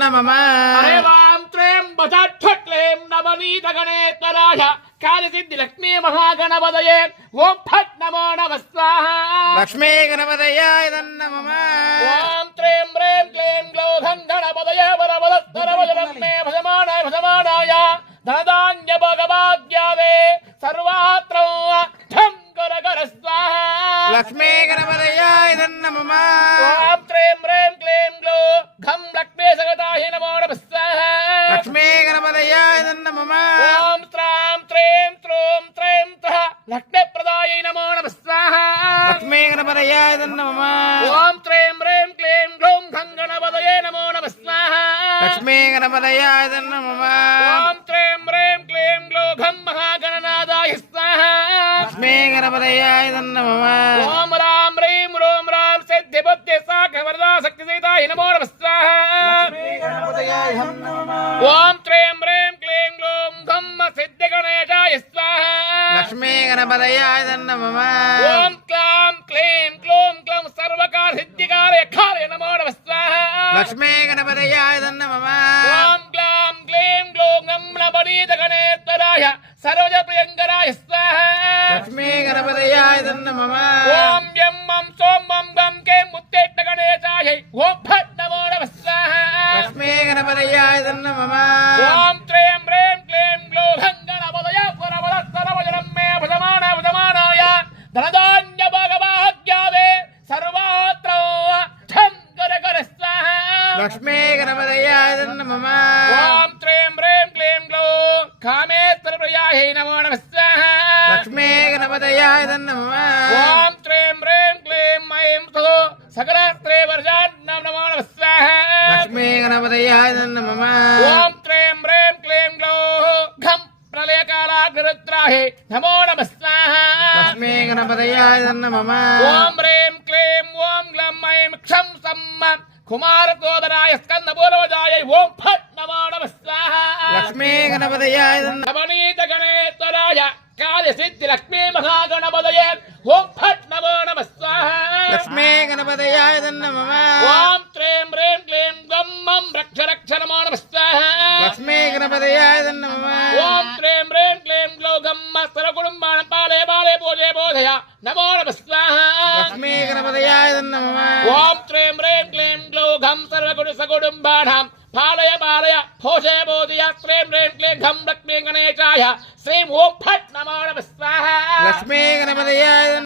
मम वां त्रें बचट्ठट्लें नवनीतगणेश्वराय कार्यसिद्धिलक्ष्मी महागणपतये ओं फट् नमो नमः स्वाहा लक्ष्मी गणपतयाय मम ओं त्रें ह्रीं क्लीं ग्लौं घं गणपतये वरवरस्तरवजलं मे भजमानाय धनधान्यभोगभाग्यादे सर्वात्र ठं कर स्वाहा लक्ष्मी गणपतयाय मम ओं त्रें ह्रीं क्लीं ग्लौं घं लक्ष्मी सगताय नमो नमः स्वाहा लक्ष्मी गणपतयाय मम ओं त्रां त्रीं त्रूं त्रीं त्रः लक्ष्मीप्रदाय नमो नमः स्वाहा लक्ष्मी गणपतयाय मम ओं त्रीं ह्रीं क्लीं ग्लौं घं गणपतये नमो नमः स्वाहा लक्ष्मी गणपतयाय मम ओं त्रीं ह्रीं क्लीं ग्लौं घं महागणनादाय स्वाहा लक्ष्मी गणपतयाय मम ओं रां ह्रीं रों रां सिद्धिबुद्धि साखवरदा शक्तिसहिताय नमो नमः स्वाहा गणपतयाय मम ओं त्रीं ह्रीं क्लीं ग्लौं घं सिद्धिगणेशाय स्वाहा लक्ष्मी गणपतयाय मम ओं क्लां क्लीं ग्लौं क्लं सर्वकार सिद्धिकारे खाले नमो नमः स्वाहा लक्ष्मी गणपतयाय मम ओं क्लां क्लीं ग्लौं गं नवनीतगणेश्वराय सर्वजप्रियङ्कराय स्वाहा लक्ष्मी गणपतयाय मम ओं यं मं सों मं गं कें मुत्तेट्टगणेशाय ओं फट् नमो नमः स्वाहा लक्ष्मी गणपतयाय मम ओं त्रीं ह्रीं क्लीं ग्लौं घं गणपतये वरवरस्तरवजलं मे भजमानाय धनधान्यभोगभाग्यादे सर्वात्र ठं कर स्वाहा लक्ष्मी गणपतयाय मम ओं त्रीं ह्रीं क्लीं ग्लौं कामेश्वरप्रियायै नमो नमः स्वाहा लक्ष्मी गणपतयाय मम ओं त्रीं ह्रीं क्लीं ऐं ततो सकलस्त्रे वर्षान्नं नमो नमः स्वाहा लक्ष्मी गणपतयाय मम ओं त्रीं ह्रीं क्लीं ग्लौं घं प्रलयकालाग्निरुद्राय नमो नमः स्वाहा लक्ष्मी गणपतयाय मम ओं ह्रीं क्लीं ओं ग्लं ऐं क्षं सं कुमारकोदराय स्कन्दपूर्वजाय ओं फट् नमो नमः स्वाहा लक्ष्मी गणपतयाय नवनीतगणेश्वराय कार्यसिद्धिलक्ष्मी महागणपतये ओं फट् नमो नमः स्वाहा लक्ष्मी गणपतयाय मम ओं त्रीं ह्रीं क्लीं गं मं रक्ष रक्ष नमो नमः स्वाहा लक्ष्मी गणपतयाय मम ओं त्रीं ह्रीं क्लीं ग्लौं गं सर्वकुटुम्बान् पालय पालय पूजय बोधय नमो नमः स्वाहा लक्ष्मी गणपतयाय मम ओं त्रीं ह्रीं क्लीं ग्लौं घं सर्वकुटुम्बानां पालय पालय पोषय बोधय श्रीं ह्रीं क्लीं घं लक्ष्मी गणेशाय श्रीं ओं फट् नमो नमः स्वाहा लक्ष्मी गणपतयाय